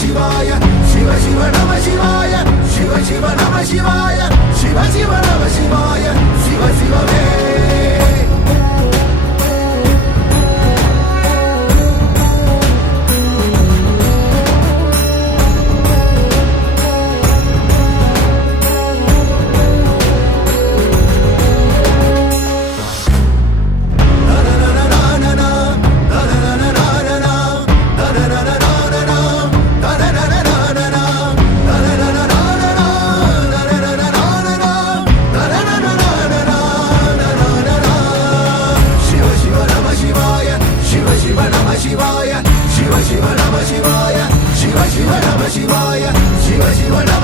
சிவாய சிவ சிவ நம சிவாய சிவ சிவ நம சிவாய சிவ சிவ நம சிவாய சிவ சிவவே சிவ சிவ நம சிவாய சிவ சிவ நம சிவாய சிவ சிவ